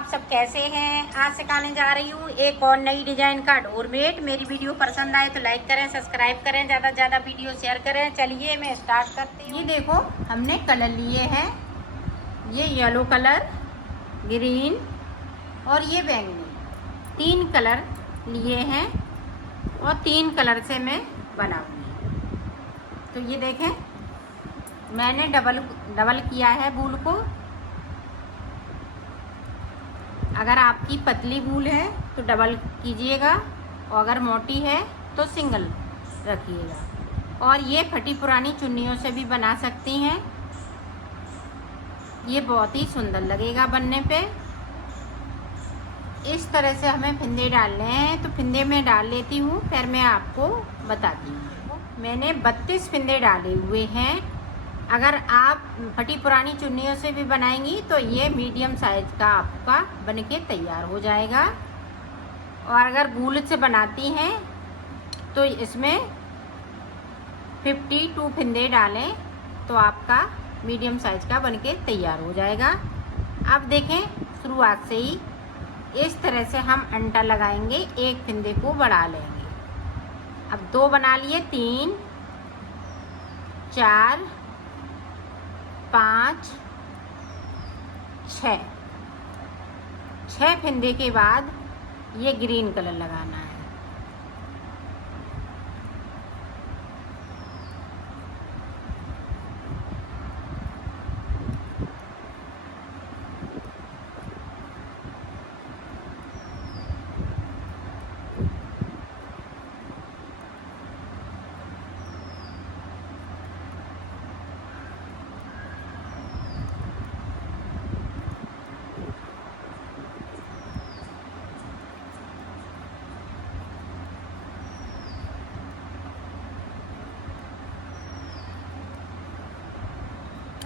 आप सब कैसे हैं। आज सिखाने जा रही हूँ एक और नई डिजाइन का डोरमेट। मेरी वीडियो पसंद आए तो लाइक करें, सब्सक्राइब करें, ज़्यादा से ज़्यादा वीडियो शेयर करें। चलिए मैं स्टार्ट करती हूँ। ये देखो हमने कलर लिए हैं, ये येलो कलर, ग्रीन और ये बैंगनी, 3 कलर लिए हैं और 3 कलर से मैं बनाऊंगी। तो ये देखें मैंने डबल किया है वूल को। अगर आपकी पतली वूल है तो डबल कीजिएगा और अगर मोटी है तो सिंगल रखिएगा। और ये फटी पुरानी चुन्नियों से भी बना सकती हैं, ये बहुत ही सुंदर लगेगा बनने पे। इस तरह से हमें फिंदे डालने हैं, तो फिंदे में डाल लेती हूँ, फिर मैं आपको बताती हूँ। मैंने 32 फिंदे डाले हुए हैं। अगर आप फटी पुरानी चुन्नियों से भी बनाएंगी तो ये मीडियम साइज का आपका बनके तैयार हो जाएगा। और अगर वूल से बनाती हैं तो इसमें 52 फिंदे डालें तो आपका मीडियम साइज का बनके तैयार हो जाएगा। अब देखें शुरुआत से ही इस तरह से हम अंटा लगाएंगे, एक फिंदे को बढ़ा लेंगे। अब 2 बना लिए, 3, 4, 5, 6 फिंदे के बाद ये ग्रीन कलर लगाना है।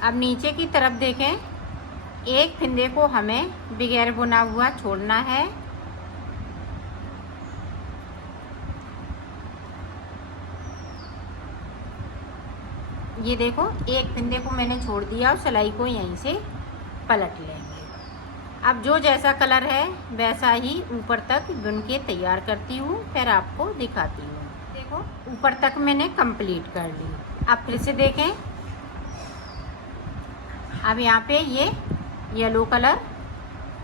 अब नीचे की तरफ देखें, एक फिंदे को हमें बगैर बुना हुआ छोड़ना है। ये देखो एक फिंदे को मैंने छोड़ दिया और सिलाई को यहीं से पलट लेंगे। अब जो जैसा कलर है वैसा ही ऊपर तक बुन के तैयार करती हूँ, फिर आपको दिखाती हूँ। देखो ऊपर तक मैंने कंप्लीट कर ली। अब फिर से देखें, अब यहाँ पे ये येलो कलर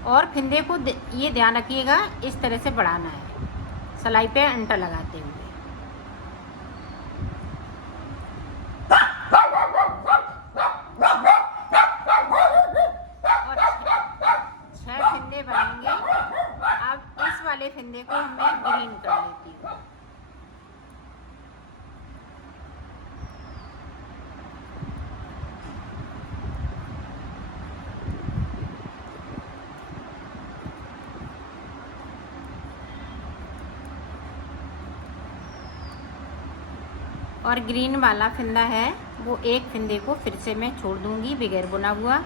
और फिंदे को ये ध्यान रखिएगा इस तरह से बढ़ाना है सिलाई पे अंटा लगाते हुए। और 6 फिंदे बनेंगे। अब इस वाले फिंदे को मैं ग्रीन कर लेती हूँ। और ग्रीन वाला फिंदा है वो एक फिंदे को फिर से मैं छोड़ दूंगी बगैर बुना हुआ।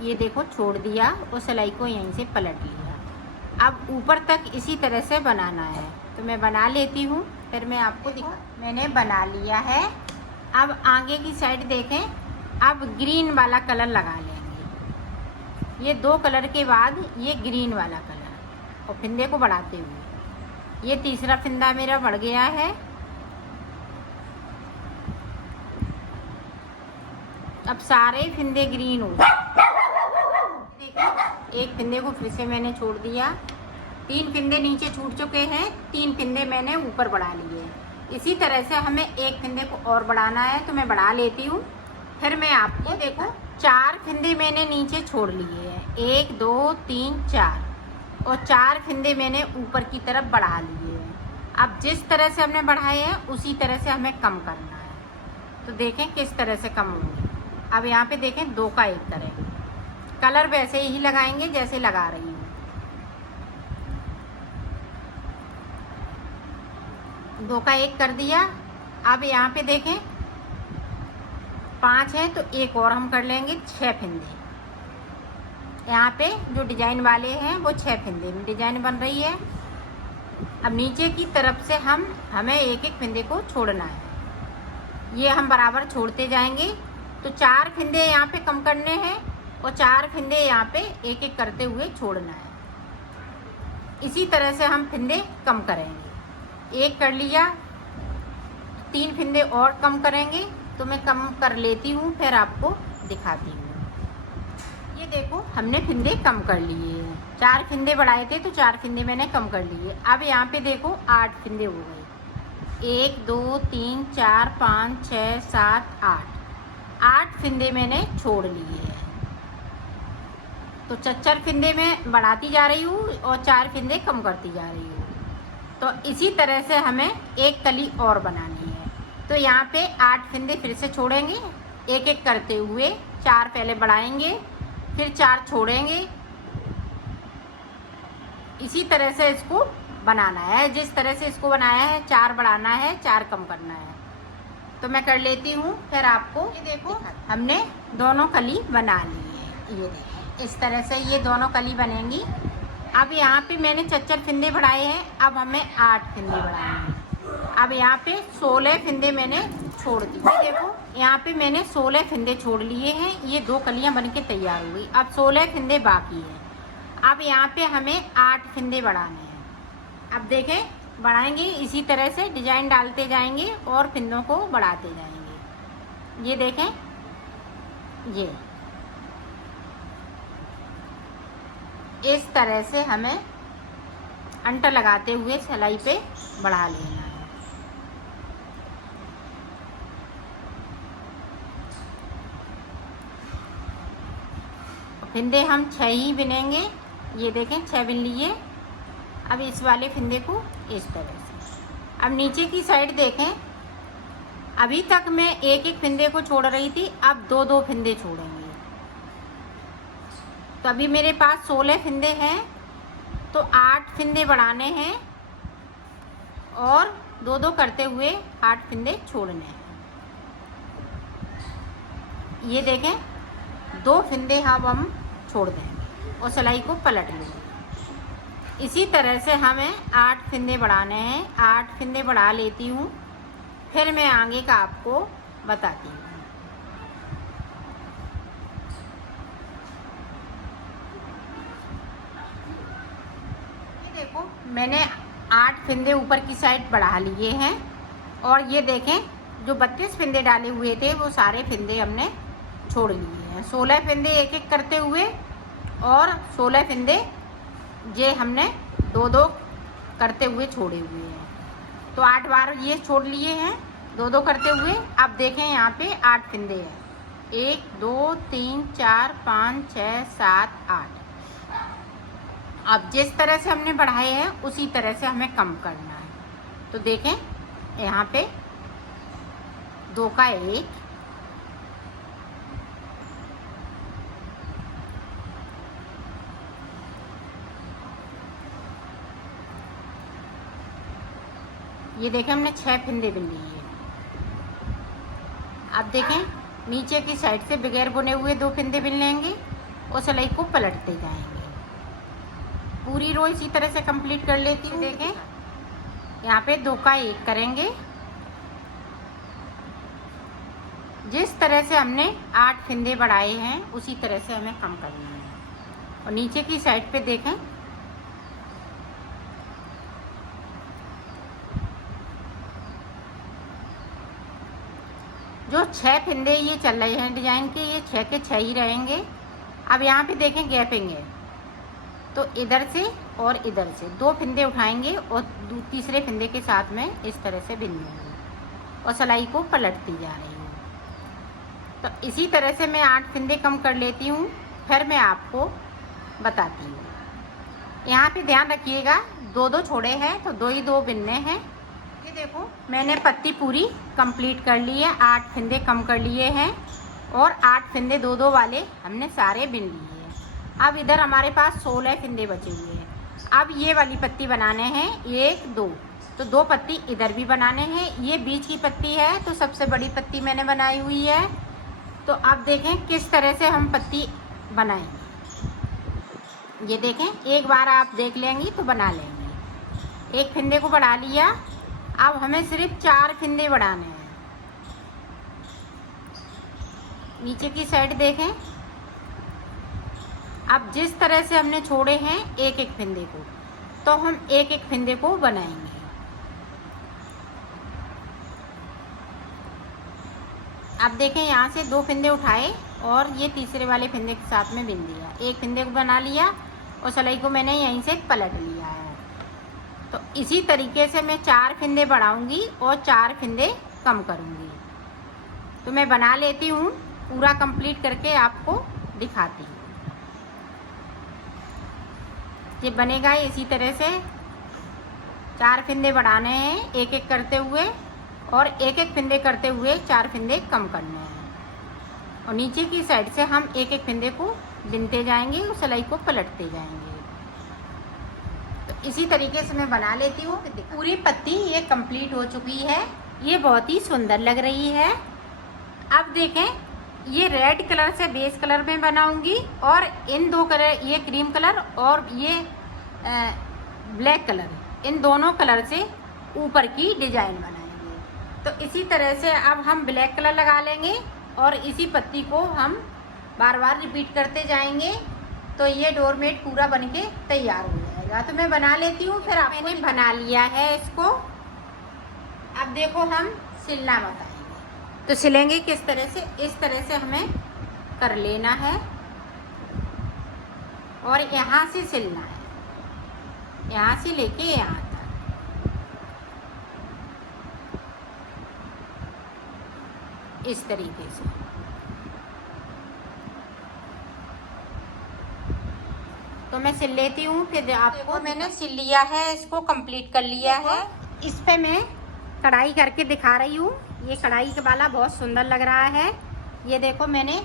ये देखो छोड़ दिया और सिलाई को यहीं से पलट लिया। अब ऊपर तक इसी तरह से बनाना है, तो मैं बना लेती हूँ, फिर मैं आपको दिखा। मैंने बना लिया है। अब आगे की साइड देखें, अब ग्रीन वाला कलर लगा लेंगे। ये 2 कलर के बाद ये ग्रीन वाला कलर और फिंदे को बढ़ाते हुए ये तीसरा फिंदा मेरा बढ़ गया है। अब सारे फिंदे ग्रीन हो गए। एक फिंदे को फिर से मैंने छोड़ दिया, 3 फिंदे नीचे छूट चुके हैं, 3 फिंदे मैंने ऊपर बढ़ा लिए। इसी तरह से हमें एक फिंदे को और बढ़ाना है, तो मैं बढ़ा लेती हूँ, फिर मैं आपको देखो 4 फिंदे मैंने नीचे छोड़ लिए हैं, 1 2 3 4 और 4 फिंदे मैंने ऊपर की तरफ बढ़ा लिए हैं। अब जिस तरह से हमने बढ़ाए हैं उसी तरह से हमें कम करना है, तो देखें किस तरह से कम होंगे। अब यहाँ पे देखें 2 का 1 करेंगे, कलर वैसे ही लगाएंगे जैसे लगा रही हूँ। दो का 1 कर दिया। अब यहाँ पे देखें 5 है तो एक और हम कर लेंगे 6 फिंदे। यहाँ पे जो डिजाइन वाले हैं वो 6 फंदे में डिजाइन बन रही है। अब नीचे की तरफ से हमें एक एक फंदे को छोड़ना है। ये हम बराबर छोड़ते जाएंगे। तो 4 फंदे यहाँ पे कम करने हैं और 4 फंदे यहाँ पे एक एक करते हुए छोड़ना है। इसी तरह से हम फंदे कम करेंगे। एक कर लिया, 3 फंदे और कम करेंगे। तो मैं कम कर लेती हूँ, फिर आपको दिखाती हूँ। ये देखो हमने फंदे कम कर लिए हैं। 4 फंदे बढ़ाए थे तो 4 फंदे मैंने कम कर लिए। अब यहाँ पे देखो 8 फंदे हो गए। 1 2 3 4 5 6 7 8 फंदे मैंने छोड़ लिए हैं। तो 4 फंदे में बढ़ाती जा रही हूँ और 4 फंदे कम करती जा रही हूँ। तो इसी तरह से हमें एक कली और बनानी है। तो यहाँ पे 8 फंदे फिर से छोड़ेंगे, एक एक करते हुए 4 पहले बढ़ाएंगे, फिर 4 छोड़ेंगे। इसी तरह से इसको बनाना है। जिस तरह से इसको बनाया है, 4 बढ़ाना है, 4 कम करना है। तो मैं कर लेती हूँ, फिर आपको। ये देखो हमने दोनों कली बना ली है। ये देखो इस तरह से ये दोनों कली बनेंगी। अब यहाँ पे मैंने 4 फंदे बढ़ाए हैं। अब हमें 8 फंदे बढ़ाने हैं। अब यहाँ पे 16 फंदे मैंने छोड़ दिए। देखो यहाँ पे मैंने 16 फंदे छोड़ लिए हैं। ये 2 कलियाँ बनके तैयार हो गई। अब 16 फंदे बाकी हैं। अब यहाँ पे हमें 8 फंदे बढ़ाने हैं। अब देखें बढ़ाएंगे, इसी तरह से डिजाइन डालते जाएंगे और फंदों को बढ़ाते जाएंगे। ये देखें, ये इस तरह से हमें अंटा लगाते हुए सिलाई पे बढ़ा लेना है। फंदे हम 6 ही बिनेंगे। ये देखें 6 बिन लिए। अब इस वाले फंदे को इस तरह से। अब नीचे की साइड देखें, अभी तक मैं एक एक फंदे को छोड़ रही थी, अब 2-2 फंदे छोड़ेंगे। तो अभी मेरे पास 16 फंदे हैं, तो 8 फंदे बढ़ाने हैं और 2-2 करते हुए 8 फंदे छोड़ने हैं। ये देखें 2 फंदे हम छोड़ देंगे और सिलाई को पलट लेंगे। इसी तरह से हमें 8 फंदे बढ़ाने हैं। 8 फंदे बढ़ा लेती हूँ, फिर मैं आगे का आपको बताती हूँ। देखो मैंने 8 फंदे ऊपर की साइड बढ़ा लिए हैं और ये देखें जो 32 फंदे डाले हुए थे वो सारे फंदे हमने छोड़ लिए हैं। 16 फंदे एक एक करते हुए और 16 फंदे ये हमने 2-2 करते हुए छोड़े हुए हैं। तो 8 बार ये छोड़ लिए हैं 2-2 करते हुए। अब देखें यहाँ पे 8 फंदे हैं। 1 2 3 4 5 6 7 8। अब जिस तरह से हमने बढ़ाए हैं उसी तरह से हमें कम करना है। तो देखें यहाँ पे 2 का 1, ये देखें हमने 6 फंदे बिन लिए। अब देखें नीचे की साइड से बगैर बुने हुए 2 फंदे बिन लेंगे और सिलाई को पलटते जाएंगे। पूरी रो इसी तरह से कंप्लीट कर लेती हूँ। देखें यहाँ पे 2 का 1 करेंगे। जिस तरह से हमने 8 फंदे बढ़ाए हैं उसी तरह से हमें कम करना है। और नीचे की साइड पे देखें जो 6 फंदे ये चल रहे हैं डिजाइन के, ये 6 के 6 ही रहेंगे। अब यहाँ पे देखें गैपिंग है, तो इधर से और इधर से 2 फंदे उठाएंगे और तीसरे फंदे के साथ में इस तरह से बिन लेंगे और सिलाई को पलटती जा रही हूँ। तो इसी तरह से मैं 8 फंदे कम कर लेती हूँ, फिर मैं आपको बताती हूँ। यहाँ पे ध्यान रखिएगा 2-2 छोड़े हैं तो 2 ही 2 बिनने हैं। ये देखो मैंने पत्ती पूरी कंप्लीट कर ली है। 8 फंदे कम कर लिए हैं और 8 फंदे 2-2 वाले हमने सारे बिन लिए हैं। अब इधर हमारे पास 16 फंदे बचे हुए हैं। अब ये वाली पत्ती बनाने हैं 1 2, तो 2 पत्ती इधर भी बनाने हैं। ये बीच की पत्ती है तो सबसे बड़ी पत्ती मैंने बनाई हुई है। तो अब देखें किस तरह से हम पत्ती बनाएंगे। ये देखें, एक बार आप देख लेंगी तो बना लेंगी। एक फिंदे को बढ़ा लिया। अब हमें सिर्फ 4 फिंदे बढ़ाने हैं। नीचे की साइड देखें। अब जिस तरह से हमने छोड़े हैं एक एक फिंदे को, तो हम एक एक फिंदे को बनाएंगे। अब देखें, यहाँ से 2 फिंदे उठाए और ये तीसरे वाले फिंदे के साथ में बिन दिया। एक फिंदे को बना लिया और सिलाई को मैंने यहीं से पलट लिया है। तो इसी तरीके से मैं 4 फिंदे बढ़ाऊंगी और 4 फिंदे कम करूंगी। तो मैं बना लेती हूँ, पूरा कंप्लीट करके आपको दिखाती हूँ। ये बनेगा इसी तरह से। 4 फिंदे बढ़ाने हैं एक एक करते हुए, और एक एक फिंदे करते हुए 4 फिंदे कम करने हैं। और नीचे की साइड से हम एक एक फिंदे को बिनते जाएंगे और सिलाई को पलटते जाएंगे। तो इसी तरीके से मैं बना लेती हूँ। पूरी पत्ती ये कंप्लीट हो चुकी है। ये बहुत ही सुंदर लग रही है। अब देखें, ये रेड कलर से बेस कलर में बनाऊंगी और इन 2 कलर, ये क्रीम कलर और ये ब्लैक कलर, इन दोनों कलर से ऊपर की डिजाइन बनाएंगे। तो इसी तरह से अब हम ब्लैक कलर लगा लेंगे और इसी पत्ती को हम बार बार रिपीट करते जाएंगे। तो ये डोरमेट पूरा बनके तैयार हो जाएगा। तो मैं बना लेती हूँ, फिर आपने बना लिया है इसको। अब देखो हम सिलना बताएंगे। तो सिलेंगे किस तरह से, इस तरह से हमें कर लेना है और यहाँ से सिलना है, यहाँ से लेके यहाँ तक। इस तरीके से तो मैं सिल लेती हूँ। फिर आपको मैंने सिल लिया है, इसको कंप्लीट कर लिया है। इस पे मैं कढ़ाई करके दिखा रही हूँ। ये कढ़ाई का वाला बहुत सुंदर लग रहा है। ये देखो, मैंने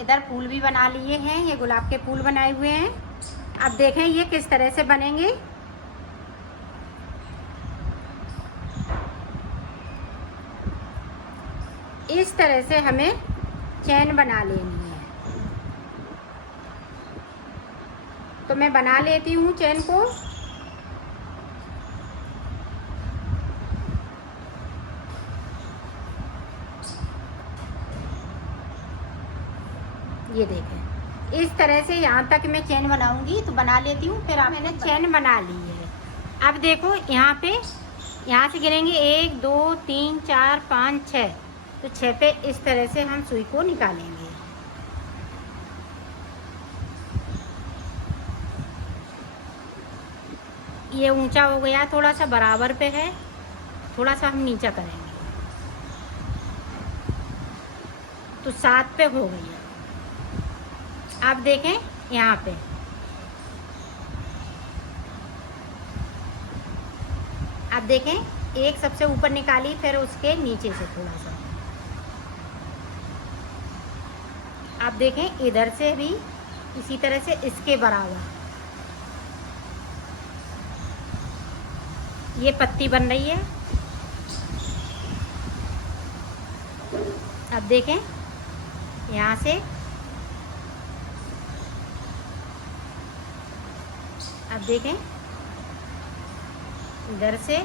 इधर फूल भी बना लिए हैं, ये गुलाब के फूल बनाए हुए हैं। अब देखें ये किस तरह से बनेंगे। इस तरह से हमें चैन बना लेनी है। तो मैं बना लेती हूँ चैन को। ये देखें, इस तरह से यहाँ तक मैं चैन बनाऊंगी। तो बना लेती हूँ, फिर मैंने चैन बना ली है। अब देखो यहाँ पे, यहाँ से गिनेंगे 1 2 3 4 5 6। तो 6 पे इस तरह से हम सुई को निकालेंगे। ये ऊंचा हो गया, थोड़ा सा बराबर पे है, थोड़ा सा हम नीचा करेंगे। तो 7 पे हो गई है। अब देखें यहाँ पे, अब देखें एक सबसे ऊपर निकाली, फिर उसके नीचे से थोड़ा सा। आप देखें इधर से भी इसी तरह से इसके बराबर ये पत्ती बन रही है। अब देखें यहाँ से, अब देखें इधर से,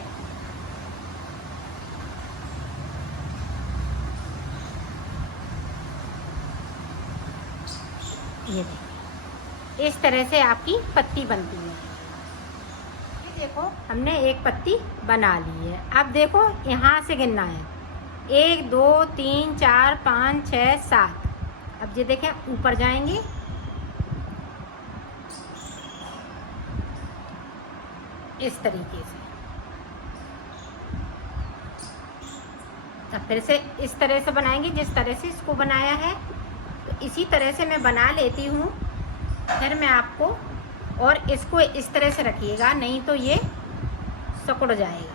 ये देखिए इस तरह से आपकी पत्ती बनती है। ये देखो हमने एक पत्ती बना ली है। अब देखो यहाँ से गिनना है, 1 2 3 4 5 6 7। अब ये देखें ऊपर जाएंगे, इस तरीके से। अब फिर से इस तरह से बनाएंगे जिस तरह से इसको बनाया है। तो इसी तरह से मैं बना लेती हूँ, फिर मैं आपको, और इसको इस तरह से रखिएगा, नहीं तो ये सिकुड़ जाएगा।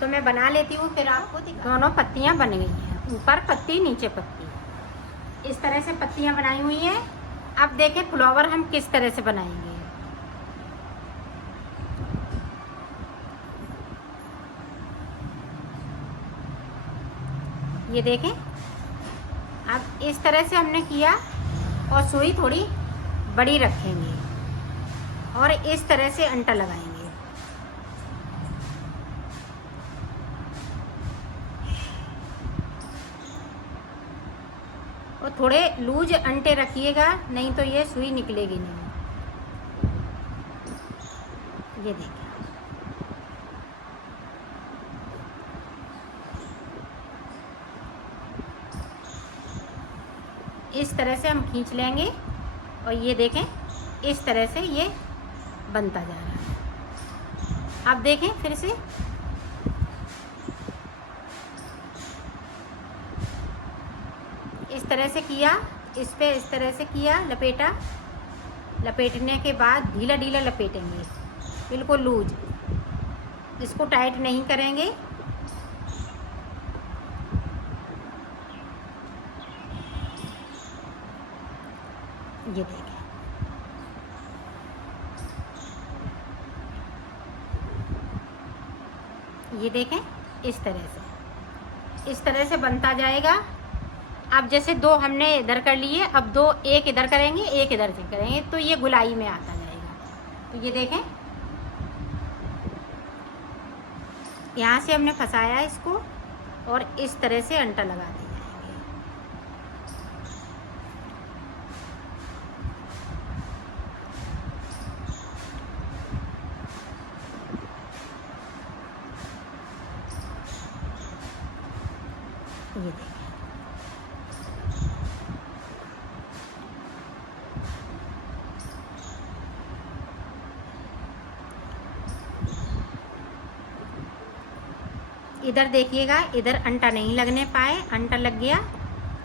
तो मैं बना लेती हूँ, फिर आपको दोनों पत्तियाँ बन गई हैं, ऊपर पत्ती नीचे पत्ती। इस तरह से पत्तियाँ बनाई हुई हैं। अब देखें फ्लावर हम किस तरह से बनाएंगे। ये देखें, अब इस तरह से हमने किया और सुई थोड़ी बड़ी रखेंगे और इस तरह से अंटा लगाएंगे। और थोड़े लूज अंटे रखिएगा, नहीं तो ये सुई निकलेगी नहीं। ये देखिए, इस तरह से हम खींच लेंगे और ये देखें इस तरह से ये बनता जा रहा है। अब देखें फिर से, इस तरह से किया, इस पे इस तरह से किया, लपेटा, लपेटने के बाद ढीला ढीला लपेटेंगे, बिल्कुल लूज, इसको टाइट नहीं करेंगे। ये देखें, ये देखें इस तरह से बनता जाएगा। अब जैसे दो हमने इधर कर लिए, अब दो, एक इधर करेंगे एक इधर से करेंगे, तो ये गुलाई में आता जाएगा। तो ये देखें, यहाँ से हमने फंसाया इसको और इस तरह से अंटा लगा दिया। ये देखें, इधर देखिएगा, इधर अंटा नहीं लगने पाए, अंटा लग गया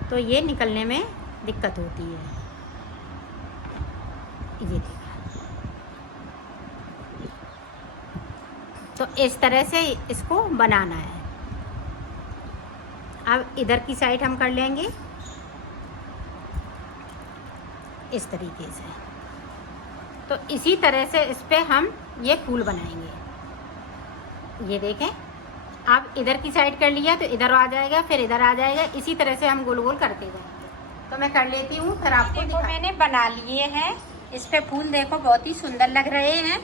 तो ये निकलने में दिक्कत होती है। ये देखिए, तो इस तरह से इसको बनाना है। अब इधर की साइड हम कर लेंगे इस तरीके से। तो इसी तरह से इस पे हम ये फूल बनाएंगे। ये देखें, अब इधर की साइड कर लिया तो इधर आ जाएगा, फिर इधर आ जाएगा, इसी तरह से हम गोल गोल करते जाएंगे। तो मैं कर लेती हूँ, फिर आपको दिखा। मैंने बना लिए हैं, इस पे फूल देखो बहुत ही सुंदर लग रहे हैं।